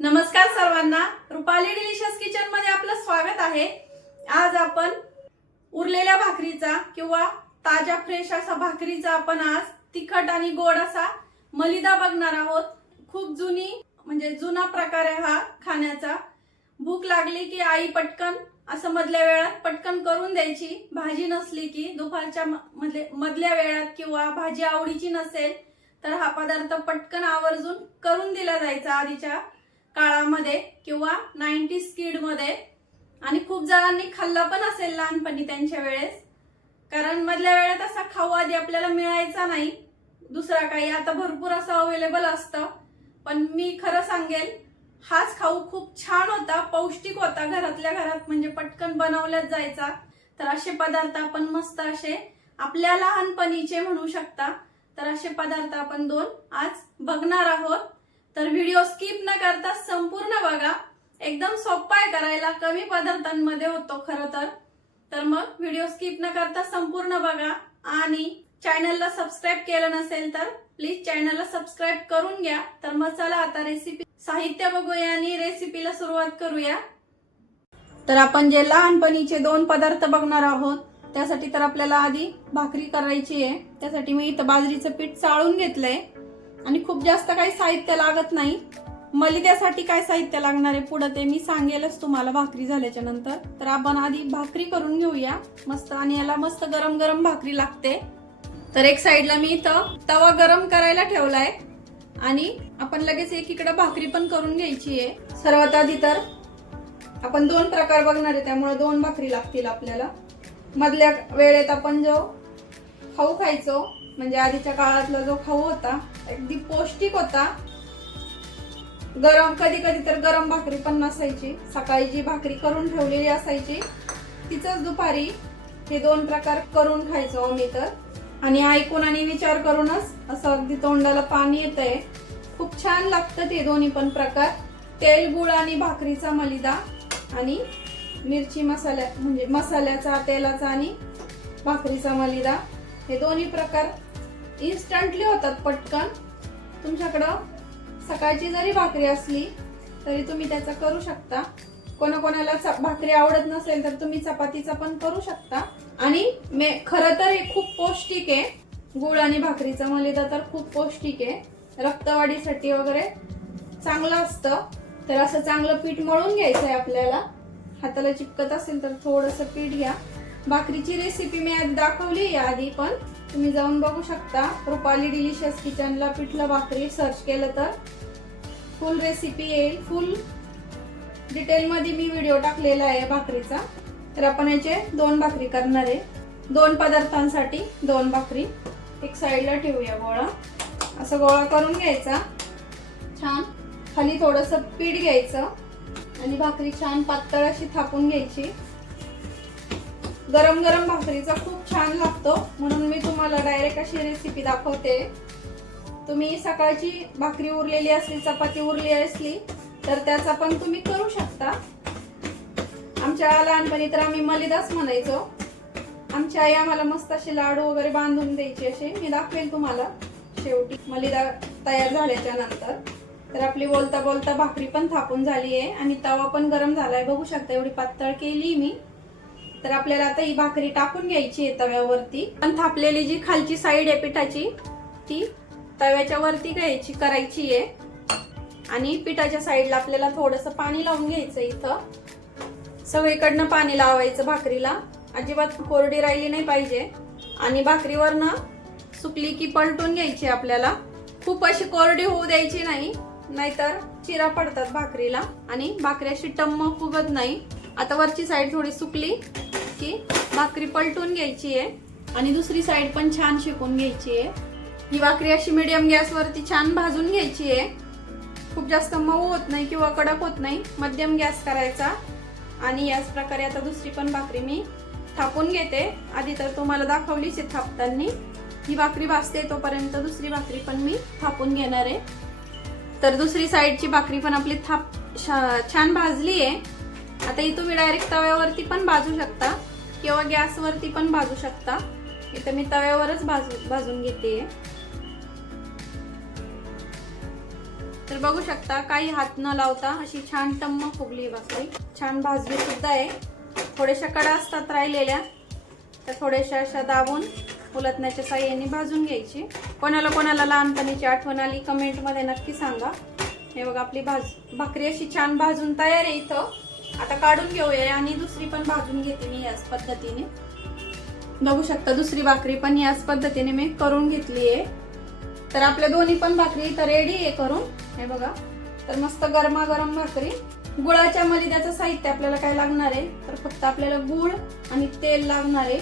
नमस्कार सर्वांना. रुपाली डिलिशियस किचनमध्ये आपलं स्वागत आहे. आज आपण उरलेल्या भाकरीचा किंवा ताज्या फ्रेश असा भाकरीचा आपण आज तिखट आणि गोड असा मलिदा बघणार आहोत. खूप जुनी म्हणजे जुना प्रकार आहे हा खाण्याचा. भूक लागली की आई पटकन असं मधल्या वेळात पटकन करून द्यायची. भाजी नसली की दुपारच्या मधले मधल्या वेळात किंवा भाजी आवडीची नसेल तर हा पदार्थ पटकन आवर्जून करून दिला जायचा आधीच्या काळामध्ये किंवा नाईन्टी स्किडमध्ये आणि खूप जणांनी खाल्ला पण असेल लहानपणी त्यांच्या वेळेस. कारण मधल्या वेळेत असा खाऊ आधी आपल्याला मिळायचा नाही. दुसरा काही आता भरपूर असं अवेलेबल असतं. पण मी खरं सांगेल हाच खाऊ खूप छान होता पौष्टिक होता घरातल्या घरात. म्हणजे पटकन बनवल्याच जायचा. तर असे पदार्थ आपण मस्त असे आपल्या लहानपणीचे म्हणू शकता. तर असे पदार्थ आपण दोन आज बघणार आहोत. तर व्हिडिओ स्किप न करता संपूर्ण बघा. एकदम सोपा आहे करायला कमी पदार्थांमध्ये होतो खर तर. तर मग व्हिडिओ स्किप न करता संपूर्ण बघा. आणि चॅनलला सबस्क्राईब केलं नसेल तर प्लीज चॅनलला सबस्क्राईब करून घ्या. तर मग चला आता रेसिपी साहित्य बघूया आणि रेसिपीला सुरुवात करूया. तर आपण जे लहानपणीचे दोन पदार्थ बघणार आहोत त्यासाठी तर आपल्याला आधी भाकरी करायची आहे. त्यासाठी मी इथं बाजरीचं पीठ चाळून घेतलंय. आणि खूप जास्त काही साहित्य लागत नाही. मलिद्यासाठी काय साहित्य लागणार आहे पुढं ते मी सांगेलच तुम्हाला भाकरी झाल्याच्यानंतर. तर आपण आधी भाकरी करून घेऊया. मस्त आणि याला मस्त गरम गरम भाकरी लागते. तर एक साईडला मी इथं तवा गरम करायला ठेवलाय. आणि आपण लगेच एकीकडे भाकरी पण करून घ्यायची आहे. सर्वात आधी तर आपण दोन प्रकार बघणार आहे त्यामुळे दोन भाकरी लागतील आपल्याला. मधल्या वेळेत आपण जो खाऊ खायचो म्हणजे आधीच्या काळातला जो खाऊ होता अगदी पौष्टिक होता. गरम कधी कधी तर गरम भाकरी पण नसायची. सकाळी जी भाकरी करून ठेवलेली असायची तिचंच दुपारी हे दोन प्रकार करून खायचो आम्ही तर. आणि ऐकून आणि विचार करूनच असं अगदी तोंडाला पाणी येत आहे खूप छान लागतं ते दोन्ही पण प्रकार. तेल गुळ आणि भाकरीचा मलिदा आणि मिरची मसाल्या म्हणजे मसाल्याचा तेलाचा आणि भाकरीचा मलिदा. हे दोन्ही प्रकार इन्स्टंटली होतात पटकन. तुमच्याकडं सकाळची जरी भाकरी असली तरी तुम्ही त्याचा करू शकता. कोणाकोणाला भाकरी आवडत नसेल तर तुम्ही चपातीचा पण करू शकता. आणि मे खरं तर हे खूप पौष्टिक आहे. गुळ आणि भाकरीचा मलिदा तर खूप पौष्टिक आहे. रक्तवाढीसाठी वगैरे चांगलं असतं. तर असं चांगलं पीठ मळून घ्यायचं आहे आपल्याला. हाताला चिपकत असेल तर थोडंसं पीठ घ्या. भाकरीची रेसिपी मी आज दाखवली या आधी पण. तुम्ही जाऊन बघू शकता. रुपाली डिलिशियस किचनला पिठलं भाकरी सर्च केलं तर. फुल रेसिपी येईल. फुल डिटेलमध्ये मी व्हिडिओ टाकलेला आहे भाकरीचा. तर आपण याचे दोन भाकरी करणार आहे. दोन पदार्थांसाठी दोन भाकरी. एक साईडला ठेवूया गोळा. असं गोळा करून घ्यायचा. छान. खाली थोडंसं पीठ घ्यायचं. आणि भाकरी छान पातळ अशी थापून घ्यायची. गरम गरम भाकरीचा खूप छान लागतो. म्हणून मी तुम्हाला डायरेक्ट अशी रेसिपी दाखवते. तुम्ही सकाळची भाकरी उरलेली असली चपाती उरली असली तर त्याचा पण तुम्ही करू शकता. आमच्या लहानपणी तर आम्ही मलिदाच म्हणायचो. आमच्या आई आम्हाला मस्त असे लाडू वगैरे बांधून द्यायचे असे. मी दाखवेल तुम्हाला शेवटी. मलिदा तयार झाल्याच्यानंतर. तर आपली बोलता बोलता भाकरी पण थापून झाली आहे आणि तवा पण गरम झालाय. बघू शकता एवढी पातळ केली मी. तर आपल्याला आता ही भाकरी टाकून घ्यायची आहे तव्यावरती. पण थापलेली जी खालची साईड आहे पिठाची ती तव्याच्या वरती घ्यायची करायची आहे. आणि पिठाच्या साईडला आपल्याला थोडंसं पाणी लावून घ्यायचं इथं. सगळीकडनं पाणी लावायचं भाकरीला. अजिबात कोरडी राहिली नाही पाहिजे. आणि भाकरीवर ना सुकली की पलटून घ्यायची आपल्याला. खूप अशी कोरडी होऊ द्यायची नाही नाहीतर चिरा पडतात भाकरीला. आणि भाकरी अशी टम्म फुगत नाही. आता वरची साईड थोडी सुकली. की भाकरी पलटून घ्यायची आहे आणि दुसरी साईड पण छान शिकून घ्यायची आहे. ही भाकरी अशी मिडियम गॅसवरती छान भाजून घ्यायची आहे. खूप जास्त मऊ होत नाही किंवा कडक होत नाही मध्यम गॅस करायचा. आणि याच प्रकारे आता दुसरी पण भाकरी मी थापून घेते. आधी तर तुम्हाला दाखवलीच आहे थापताना ही भाकरी भाजते तोपर्यंत दुसरी भाकरी पण मी थापून घेणार आहे. तर दुसरी साईडची भाकरी पण आपली थाप छान भाजली आहे. आता ही तुम्ही डायरेक्ट तव्यावरती पण भाजू शकता. किंवा गॅसवरती पण भाजू शकता. इथं मी तव्यावरच भाजू भाजून घेते. तर बघू शकता काही हात न लावता अशी छान टम्म फुगली बसली छान भाजली सुद्धा आहे. थोड्याशा कडा असतात राहिलेल्या. तर थोड्याशा अशा दाबून उलटण्याच्या साह्याने भाजून घ्यायची. कोणाला कोणाला लहानपणीची आठवण आली कमेंटमध्ये नक्की सांगा. हे बघा आपली भाज भाकरी अशी छान भाजून तयार आहे इथं. आता काढून घेऊया आणि दुसरी पण भाजून घेते मी याच पद्धतीने. बघू शकता दुसरी भाकरी पण याच पद्धतीने मी करून घेतली आहे. तर आपल्या दोन्ही पण भाकरी इथं रेडी आहे करून. हे बघा तर मस्त गरमागरम भाकरी. गुळाच्या मलिद्याचं साहित्य आपल्याला काय लागणार आहे? तर फक्त आपल्याला गुळ आणि तेल लागणार आहे.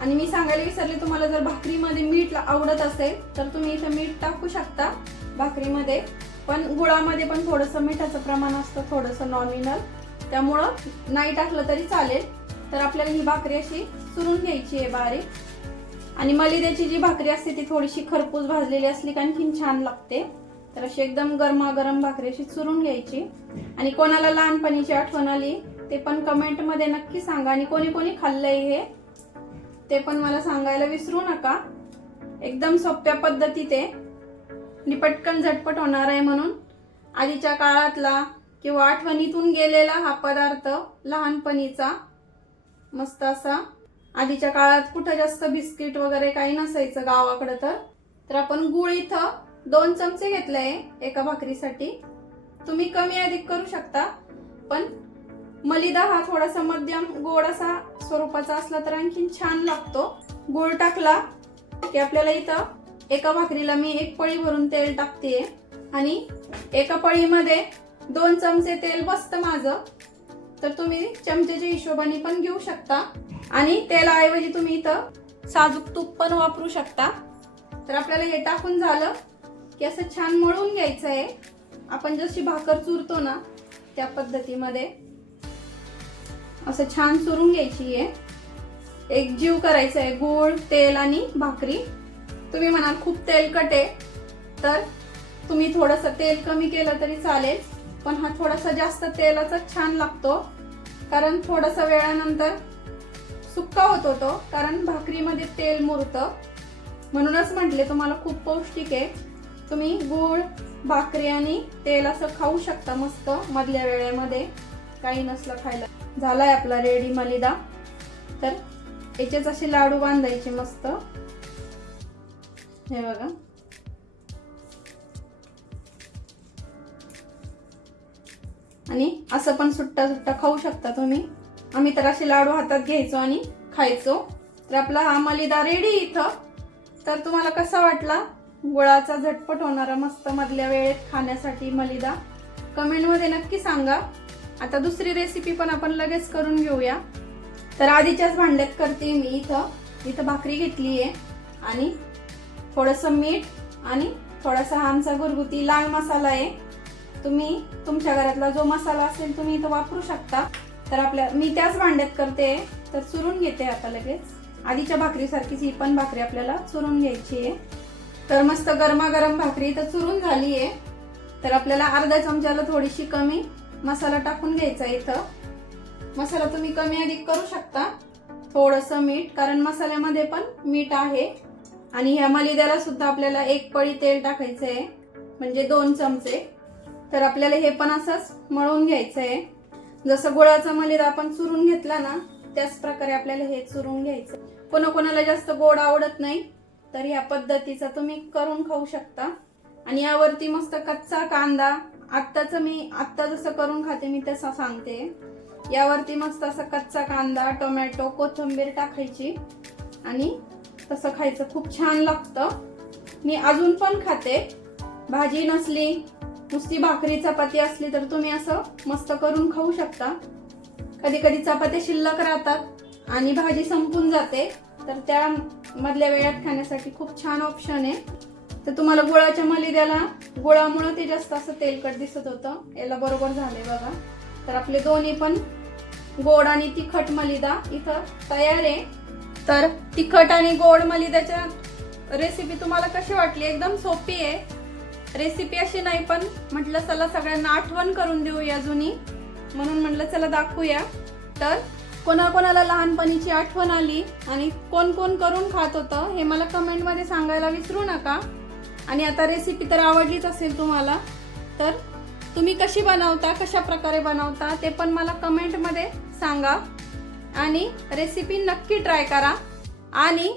आणि मी सांगायला विसरले तुम्हाला जर भाकरीमध्ये मीठ आवडत असेल तर तुम्ही इथं मीठ टाकू शकता भाकरीमध्ये. पण गुळामध्ये पण थोडंसं मिठाचं प्रमाण असतं थोडंसं नॉमिनल त्यामुळं नाही टाकलं तरी चालेल. तर आपल्याला ही भाकरी अशी चुरून घ्यायची आहे बारीक. आणि मलिद्याची जी भाकरी असते ती थोडीशी खरपूस भाजलेली असली की आणखीन छान लागते. तर अशी एकदम गरमागरम भाकरी अशी चुरून घ्यायची. आणि कोणाला लहानपणीची आठवण आली ते पण कमेंटमध्ये नक्की सांगा. आणि कोणी कोणी खाल्लंय हे ते पण मला सांगायला विसरू नका. एकदम सोप्या पद्धतीत आहे. पटकन झटपट होणार आहे म्हणून. आधीच्या काळातला किंवा आठवणीतून गेलेला हा पदार्थ लहानपणीचा मस्त असा. आधीच्या काळात कुठं जास्त बिस्किट वगैरे काही नसायचं गावाकडं तर. तर आपण गुळ इथं दोन चमचे घेतले एका भाकरीसाठी. तुम्ही कमी अधिक करू शकता पण मलिदा हा थोडासा मध्यम गोड असा स्वरूपाचा असला तर आणखीन छान लागतो. गुळ टाकला की आपल्याला इथं एका भाकरीला मी एक पळी भरून तेल टाकते आणि एका पळीमध्ये दोन चमचे तेल बसतं माझं. तर तुम्ही चमच्याच्या हिशोबाने पण घेऊ शकता. आणि तेलाऐवजी तुम्ही इथं साजूक तूप पण वापरू शकता. तर आपल्याला हे टाकून झालं की असं छान मळून घ्यायचं आहे. आपण जशी भाकर चुरतो ना त्या पद्धतीमध्ये असं छान चुरून घ्यायची आहे. एक जीव करायचा आहे गोड तेल आणि भाकरी. तुम्ही म्हणाल खूप तेलकट आहे. तर तुम्ही थोडंसं तेल कमी केलं तरी चालेल. पण हा थोडासा जास्त तेलाचा छान लागतो. कारण थोडासा वेळानंतर सुक्का होतो तो कारण भाकरीमध्ये तेल मुरतं. म्हणूनच म्हटले तुम्हाला खूप पौष्टिक आहे. तुम्ही गूळ भाकरी आणि तेल असं खाऊ शकता मस्त मधल्या वेळेमध्ये. काही नसलं खायला. झालाय आपला रेडी मलिदा. तर याचेच असे लाडू बांधायचे मस्त. हे बघा. आणि असं पण सुट्टा सुट्टा खाऊ शकता तुम्ही. आम्ही तर असे लाडू हातात घ्यायचो आणि खायचो. तर आपला हा मलिदा रेडी इथं. तर तुम्हाला कसा वाटला? गुळाचा झटपट होणारा मस्त मधल्या वेळेत खाण्यासाठी मलिदा. कमेंटमध्ये नक्की सांगा. आता दुसरी रेसिपी पण आपण लगेच करून घेऊया. तर आधीच्याच भांड्यात करते मी इथं. इथं भाकरी घेतली आहे आणि थोडंसं मीठ आणि थोडासा हा आमचा घरगुती लाल मसाला आहे. तुम्ही तुमच्या घरातला जो मसाला असेल तुम्ही इथं वापरू शकता. तर आपल्या मी त्याच भांड्यात करते. तर चुरून घेते आता लगेच. आधीच्या भाकरीसारखीच ही पण भाकरी आपल्याला चुरून घ्यायची आहे. तर मस्त गरमागरम भाकरी तर चुरून झाली आहे. तर आपल्याला अर्धा चमच्याला थोडीशी कमी मसाला टाकून घ्यायचा आहे इथं. मसाला तुम्ही कमी अधिक करू शकता. थोडंसं मीठ कारण मसाल्यामध्ये पण मीठ आहे. आणि ह्या मलिद्याला सुद्धा आपल्याला एक पळी तेल टाकायचं आहे. म्हणजे दोन चमचे. तर आपल्याला हे पण असंच मळून घ्यायचं आहे जसं गुळाचा मलिदा आपण चुरून घेतला ना त्याच प्रकारे आपल्याला हे चुरून घ्यायचं कोणा कोणाला जास्त गोड आवडत नाही तर ह्या पद्धतीचा तुम्ही करून खाऊ शकता. आणि यावरती मस्त कच्चा कांदा आत्ताचं मी आत्ता जसं करून खाते मी तसं सांगते. यावरती मस्त असं कच्चा कांदा टोमॅटो कोथिंबीर टाकायची. आणि तसं खायचं खूप छान लागतं. मी अजून पण खाते. भाजी नसली नुसती भाकरी चपाती असली तर तुम्ही असं मस्त करून खाऊ शकता. कधी कधी चपात्या शिल्लक राहतात आणि भाजी संपून जाते. तर त्या मधल्या वेळात खाण्यासाठी खूप छान ऑप्शन आहे. तर तुम्हाला गुळाच्या मलिद्याला गुळामुळं ते जास्त असं तेलकट दिसत होतं. याला बरोबर झालंय बघा. तर आपले दोन्ही पण गोड आणि तिखट मलिदा इथं तयार आहे. तर तिखट आणि गोड मलिदाच्या रेसिपी तुम्हाला कशी वाटली? एकदम सोपी आहे. रेसिपी अशी नाही पण म्हटलं चला सगळ्यांना आठवण करून देऊया जुनी. म्हणून म्हटलं चला दाखवूया. तर कोणाकोणाला लहानपणीची आठवण आली आणि कोण कोण करून खात होतं हे मला कमेंटमध्ये सांगायला विसरू नका. आणि आता रेसिपी तर आवडलीच असेल तुम्हाला. तर तुम्ही कशी बनवता कशा प्रकारे बनवता ते पण मला कमेंटमध्ये सांगा. आणि रेसिपी नक्की ट्राय करा. आणि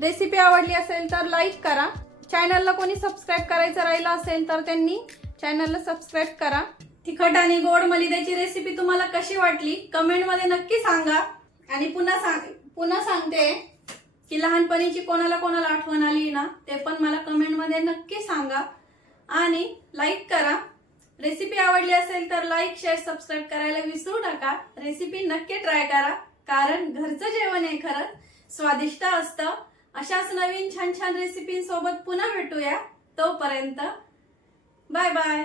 रेसिपी आवडली असेल तर लाईक करा. चॅनलला कोणी सबस्क्राईब करायचं राहिलं असेल तर त्यांनी चॅनलला सबस्क्राईब करा. तिखट आणि गोड मलिद्याची रेसिपी तुम्हाला कशी वाटली कमेंटमध्ये नक्की सांगा. आणि पुन्हा सांग पुन्हा सांगते की लहानपणीची कोणाला कोणाला आठवण आली ना ते पण मला कमेंटमध्ये नक्की सांगा. आणि लाईक करा. रेसिपी आवडली असेल तर लाईक शेअर सबस्क्राईब करायला विसरू नका. रेसिपी नक्की ट्राय करा. कारण घरचं जेवण आहे खरंच स्वादिष्ट असतं. अशाच नवीन छान छान रेसिपींसोबत पुन्हा भेटूया. तोपर्यंत बाय बाय